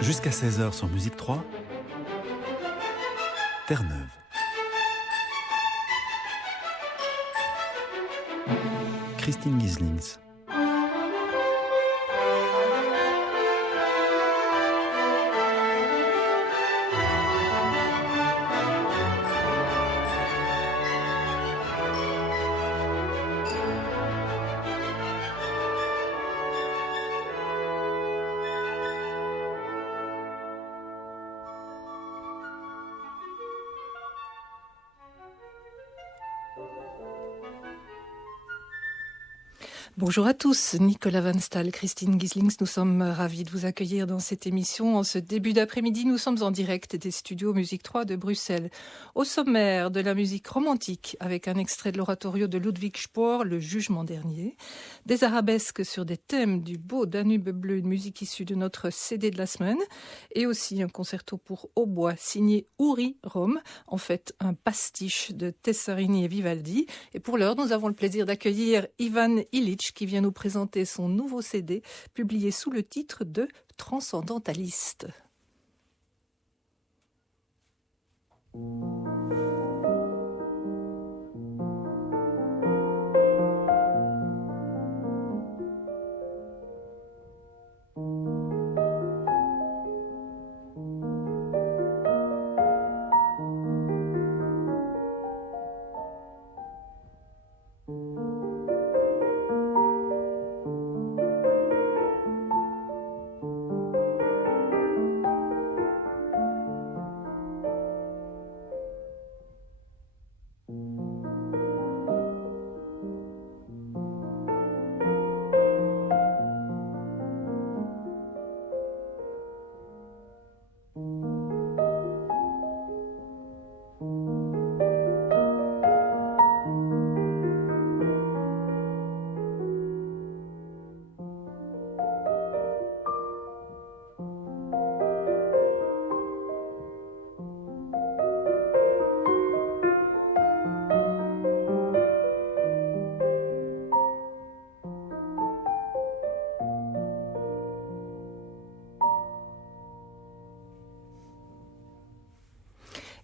Jusqu'à 16h sur Musique 3, Terre-Neuve. Christine Gieslings. Bonjour à tous, Nicolas Van Stal, Christine Gieslings, nous sommes ravis de vous accueillir dans cette émission. En ce début d'après-midi, nous sommes en direct des studios Musique 3 de Bruxelles. Au sommaire de la musique romantique, avec un extrait de l'oratorio de Ludwig Spohr, Le Jugement dernier, des arabesques sur des thèmes du beau Danube bleu, une musique issue de notre CD de la semaine, et aussi un concerto pour hautbois signé Uri Rome, en fait un pastiche de Tessarini et Vivaldi. Et pour l'heure, nous avons le plaisir d'accueillir Ivan Illich, qui vient nous présenter son nouveau CD, publié sous le titre de Transcendentaliste.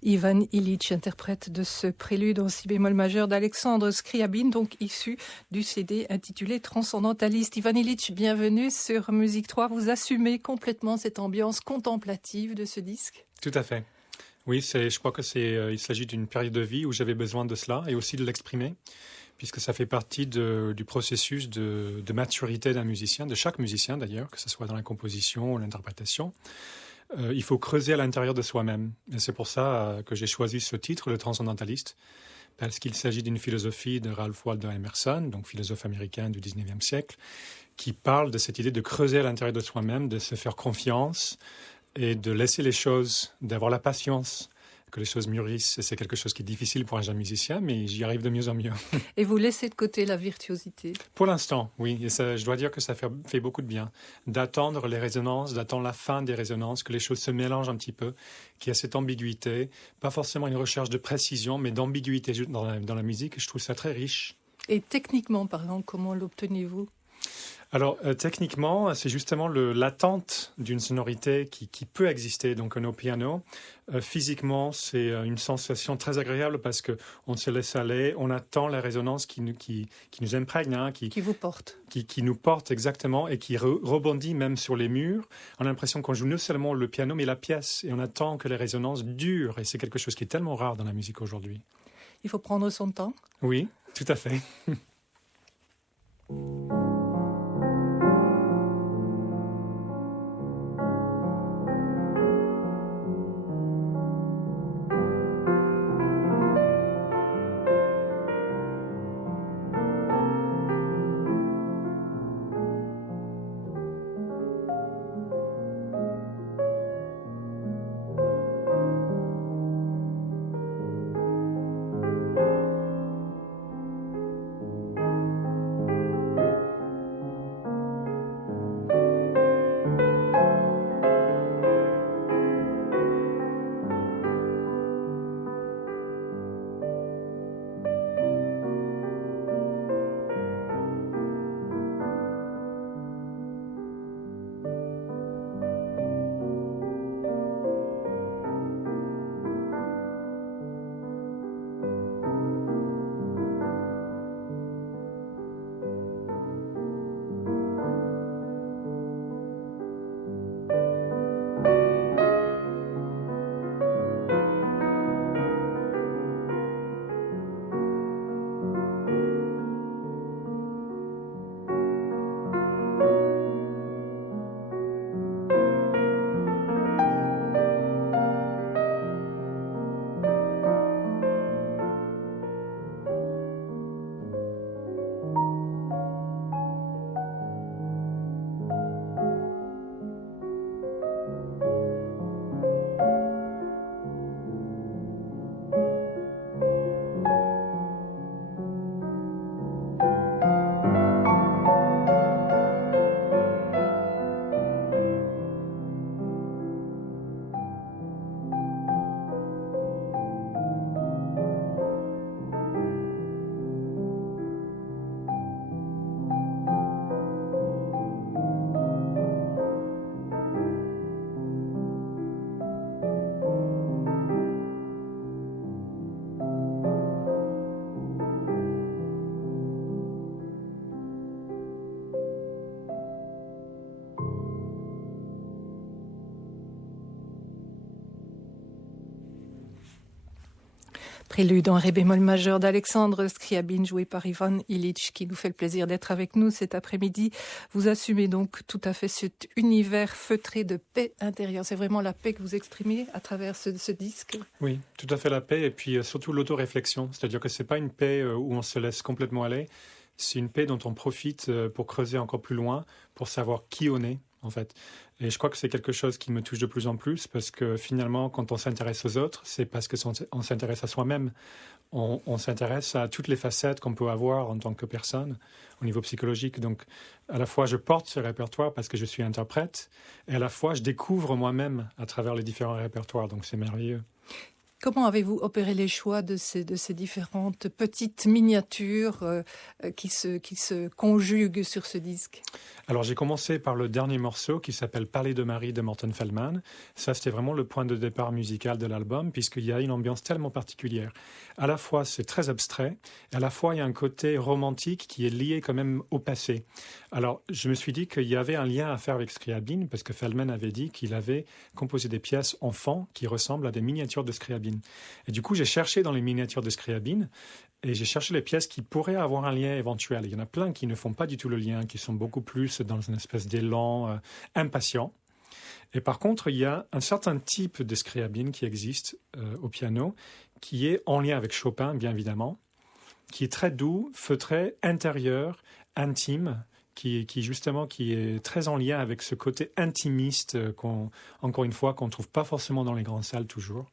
Ivan Illich, interprète de ce prélude en si bémol majeur d'Alexandre Scriabine, donc issu du CD intitulé Transcendentaliste. Ivan Illich, bienvenue sur Musique 3. Vous assumez complètement cette ambiance contemplative de ce disque? Tout à fait. Oui, je crois il s'agit d'une période de vie où j'avais besoin de cela et aussi de l'exprimer, puisque ça fait partie du processus de maturité d'un musicien, de chaque musicien d'ailleurs, que ce soit dans la composition ou l'interprétation. Il faut creuser à l'intérieur de soi-même. Et c'est pour ça que j'ai choisi ce titre, le transcendentaliste, parce qu'il s'agit d'une philosophie de Ralph Waldo Emerson, donc philosophe américain du 19e siècle, qui parle de cette idée de creuser à l'intérieur de soi-même, de se faire confiance et de laisser les choses, d'avoir la patience que les choses mûrissent. Et c'est quelque chose qui est difficile pour un jeune musicien, mais j'y arrive de mieux en mieux. Et vous laissez de côté la virtuosité? Pour l'instant, oui. Et ça, je dois dire que ça fait beaucoup de bien d'attendre les résonances, d'attendre la fin des résonances, que les choses se mélangent un petit peu, qu'il y a cette ambiguïté. Pas forcément une recherche de précision, mais d'ambiguïté dans la musique. Et je trouve ça très riche. Et techniquement parlant, comment l'obtenez-vous? Alors, techniquement, c'est justement l'attente d'une sonorité qui peut exister donc au piano. Physiquement, c'est une sensation très agréable parce qu'on se laisse aller, on attend la résonance qui nous imprègne, hein, qui vous porte. Qui nous porte exactement et qui rebondit même sur les murs. On a l'impression qu'on joue non seulement le piano, mais la pièce. Et on attend que les résonances durent. Et c'est quelque chose qui est tellement rare dans la musique aujourd'hui. Il faut prendre son temps? Oui, tout à fait. Prélude en ré bémol majeur d'Alexandre Scriabine, joué par Ivan Illich, qui nous fait le plaisir d'être avec nous cet après-midi. Vous assumez donc tout à fait cet univers feutré de paix intérieure. C'est vraiment la paix que vous exprimez à travers ce disque? Oui, tout à fait la paix, et puis surtout l'autoréflexion. C'est-à-dire que c'est pas une paix où on se laisse complètement aller, c'est une paix dont on profite pour creuser encore plus loin, pour savoir qui on est, en fait. Et je crois que c'est quelque chose qui me touche de plus en plus, parce que finalement, quand on s'intéresse aux autres, c'est parce qu'on s'intéresse à soi-même. On s'intéresse à toutes les facettes qu'on peut avoir en tant que personne, au niveau psychologique. Donc, à la fois, je porte ce répertoire parce que je suis interprète, et à la fois, je découvre moi-même à travers les différents répertoires. Donc, c'est merveilleux. Comment avez-vous opéré les choix de ces différentes petites miniatures qui se conjuguent sur ce disque? Alors j'ai commencé par le dernier morceau qui s'appelle Parler de Marie de Morten Feldman. Ça, c'était vraiment le point de départ musical de l'album, puisqu'il y a une ambiance tellement particulière. À la fois, c'est très abstrait, et à la fois, il y a un côté romantique qui est lié quand même au passé. Alors, je me suis dit qu'il y avait un lien à faire avec Scriabine, parce que Feldman avait dit qu'il avait composé des pièces enfants qui ressemblent à des miniatures de Scriabine. Et du coup, j'ai cherché dans les miniatures de Scriabine, et j'ai cherché les pièces qui pourraient avoir un lien éventuel. Il y en a plein qui ne font pas du tout le lien, qui sont beaucoup plus dans une espèce d'élan impatient. Et par contre, il y a un certain type de Scriabine qui existe au piano, qui est en lien avec Chopin, bien évidemment, qui est très doux, feutré, intérieur, intime, qui est très en lien avec ce côté intimiste encore une fois, qu'on ne trouve pas forcément dans les grandes salles toujours.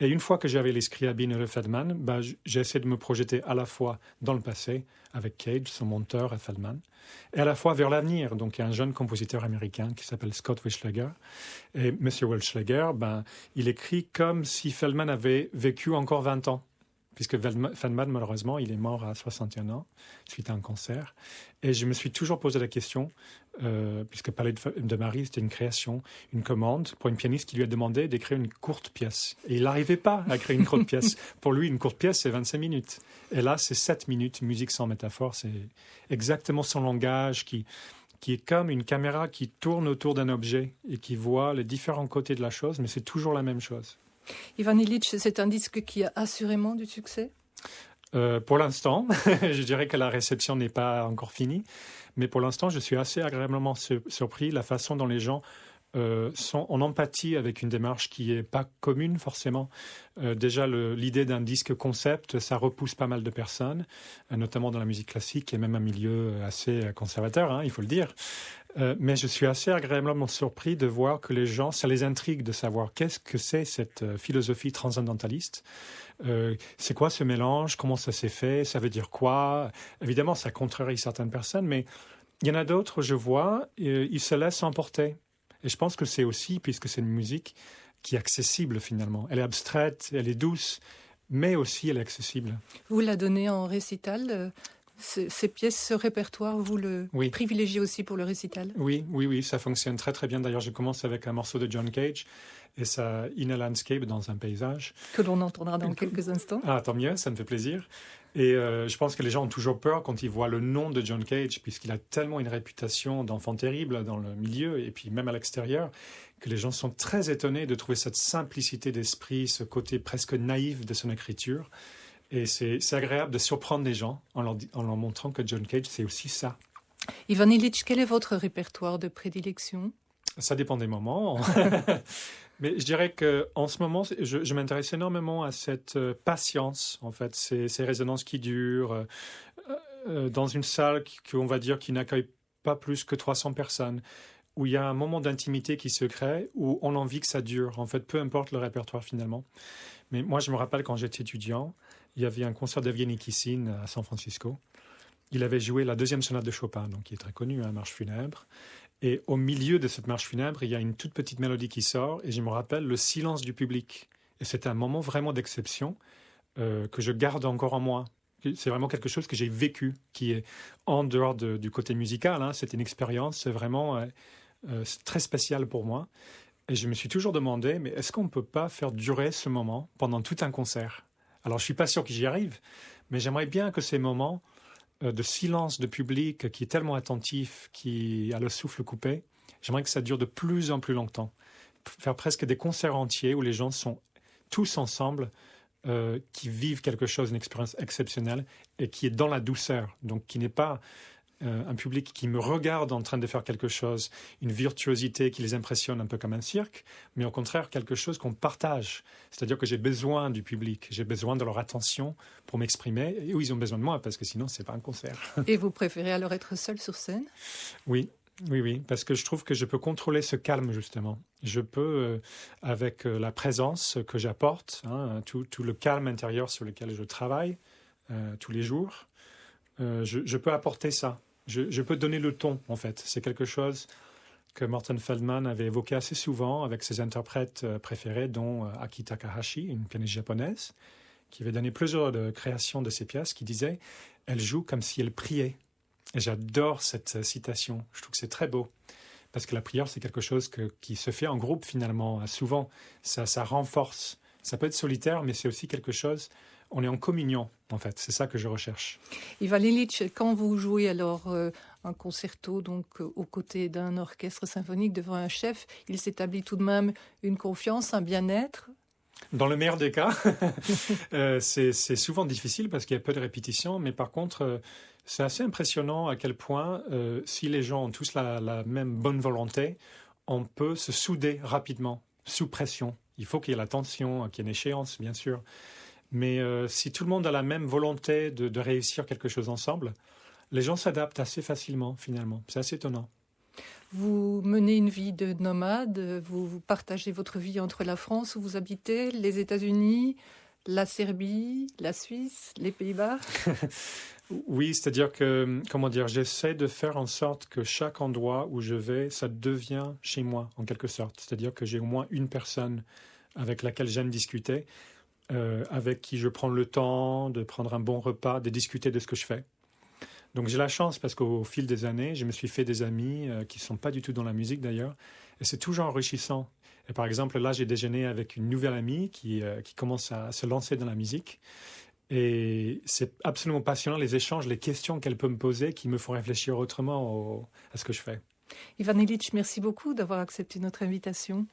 Et une fois que j'avais les Scriabine et le Feldman, j'ai essayé de me projeter à la fois dans le passé, avec Cage, son monteur à Feldman, et à la fois vers l'avenir. Donc il y a un jeune compositeur américain qui s'appelle Scott Weisschlager. Et M. Weisschlager, il écrit comme si Feldman avait vécu encore 20 ans. Puisque Feldman, malheureusement, il est mort à 61 ans, suite à un cancer. Et je me suis toujours posé la question, puisque Parler de Marie, c'était une création, une commande pour une pianiste qui lui a demandé d'écrire une courte pièce. Et il n'arrivait pas à créer une courte pièce. Pour lui, une courte pièce, c'est 25 minutes. Et là, c'est 7 minutes, musique sans métaphore. C'est exactement son langage qui est comme une caméra qui tourne autour d'un objet et qui voit les différents côtés de la chose, mais c'est toujours la même chose. Ivan Illich, c'est un disque qui a assurément du succès? Pour l'instant, je dirais que la réception n'est pas encore finie, mais pour l'instant, je suis assez agréablement surpris la façon dont les gens sont en empathie avec une démarche qui n'est pas commune forcément. Déjà, l'idée d'un disque concept, ça repousse pas mal de personnes, notamment dans la musique classique, qui est même un milieu assez conservateur, il faut le dire. Mais je suis assez agréablement surpris de voir que les gens, ça les intrigue de savoir qu'est-ce que c'est cette philosophie transcendentaliste. C'est quoi ce mélange? Comment ça s'est fait? Ça veut dire quoi? Évidemment, ça contrarie certaines personnes, mais il y en a d'autres, je vois, ils se laissent emporter. Et je pense que c'est aussi, puisque c'est une musique qui est accessible finalement. Elle est abstraite, elle est douce, mais aussi elle est accessible. Vous la donnez en récital ces pièces, ce répertoire, vous le privilégiez aussi pour le récital? Oui, ça fonctionne très très bien. D'ailleurs, je commence avec un morceau de John Cage et ça, In a Landscape, dans un paysage. Que l'on entendra dans quelques instants. Ah, tant mieux, ça me fait plaisir. Et je pense que les gens ont toujours peur quand ils voient le nom de John Cage, puisqu'il a tellement une réputation d'enfant terrible dans le milieu et puis même à l'extérieur, que les gens sont très étonnés de trouver cette simplicité d'esprit, ce côté presque naïf de son écriture. Et c'est agréable de surprendre les gens en leur montrant que John Cage, c'est aussi ça. Ivan Illich, quel est votre répertoire de prédilection? Ça dépend des moments. Mais je dirais qu'en ce moment, je m'intéresse énormément à cette patience, en fait, ces résonances qui durent, dans une salle qu'on va dire qui n'accueille pas plus que 300 personnes, où il y a un moment d'intimité qui se crée, où on a envie que ça dure, en fait, peu importe le répertoire finalement. Mais moi, je me rappelle quand j'étais étudiant, il y avait un concert d'Evgeny Kissin à San Francisco. Il avait joué la deuxième sonate de Chopin, donc qui est très connue, marche funèbre. Et au milieu de cette marche funèbre, il y a une toute petite mélodie qui sort, et je me rappelle le silence du public. Et c'est un moment vraiment d'exception que je garde encore en moi. C'est vraiment quelque chose que j'ai vécu, qui est en dehors du côté musical. C'est une expérience vraiment très spéciale pour moi. Et je me suis toujours demandé, mais est-ce qu'on ne peut pas faire durer ce moment pendant tout un concert? Alors, je ne suis pas sûr que j'y arrive, mais j'aimerais bien que ces moments de silence de public qui est tellement attentif, qui a le souffle coupé, j'aimerais que ça dure de plus en plus longtemps. Faire presque des concerts entiers où les gens sont tous ensemble qui vivent quelque chose, une expérience exceptionnelle, et qui est dans la douceur. Donc, qui n'est pas un public qui me regarde en train de faire quelque chose, une virtuosité qui les impressionne un peu comme un cirque, mais au contraire quelque chose qu'on partage. C'est-à-dire que j'ai besoin du public, j'ai besoin de leur attention pour m'exprimer, et eux, ils ont besoin de moi, parce que sinon, c'est pas un concert. Et vous préférez alors être seul sur scène? Oui, parce que je trouve que je peux contrôler ce calme, justement. Je peux, avec la présence que j'apporte, tout le calme intérieur sur lequel je travaille tous les jours, je peux apporter ça. Je peux donner le ton, en fait. C'est quelque chose que Morten Feldman avait évoqué assez souvent avec ses interprètes préférés, dont Aki Takahashi, une pianiste japonaise, qui avait donné plusieurs créations de ses pièces, qui disait « Elle joue comme si elle priait ». Et j'adore cette citation. Je trouve que c'est très beau. Parce que la prière, c'est quelque chose qui se fait en groupe, finalement. Souvent, ça renforce. Ça peut être solitaire, mais c'est aussi quelque chose... On est en communion, en fait. C'est ça que je recherche. Ivan Lilić, quand vous jouez alors un concerto donc aux côtés d'un orchestre symphonique devant un chef, il s'établit tout de même une confiance, un bien-être? Dans le meilleur des cas, c'est souvent difficile parce qu'il y a peu de répétitions, mais par contre, c'est assez impressionnant à quel point, si les gens ont tous la même bonne volonté, on peut se souder rapidement, sous pression. Il faut qu'il y ait la tension, qu'il y ait une échéance, bien sûr. Mais si tout le monde a la même volonté de réussir quelque chose ensemble, les gens s'adaptent assez facilement, finalement. C'est assez étonnant. Vous menez une vie de nomade, vous partagez votre vie entre la France où vous habitez, les États-Unis, la Serbie, la Suisse, les Pays-Bas. Oui, c'est-à-dire que, j'essaie de faire en sorte que chaque endroit où je vais, ça devient chez moi, en quelque sorte. C'est-à-dire que j'ai au moins une personne avec laquelle j'aime discuter, avec qui je prends le temps de prendre un bon repas, de discuter de ce que je fais. Donc j'ai la chance parce qu'au fil des années, je me suis fait des amis qui ne sont pas du tout dans la musique d'ailleurs, et c'est toujours enrichissant. Et par exemple, là, j'ai déjeuné avec une nouvelle amie qui commence à se lancer dans la musique, et c'est absolument passionnant, les échanges, les questions qu'elle peut me poser qui me font réfléchir autrement à ce que je fais. Ivan Lilić, merci beaucoup d'avoir accepté notre invitation.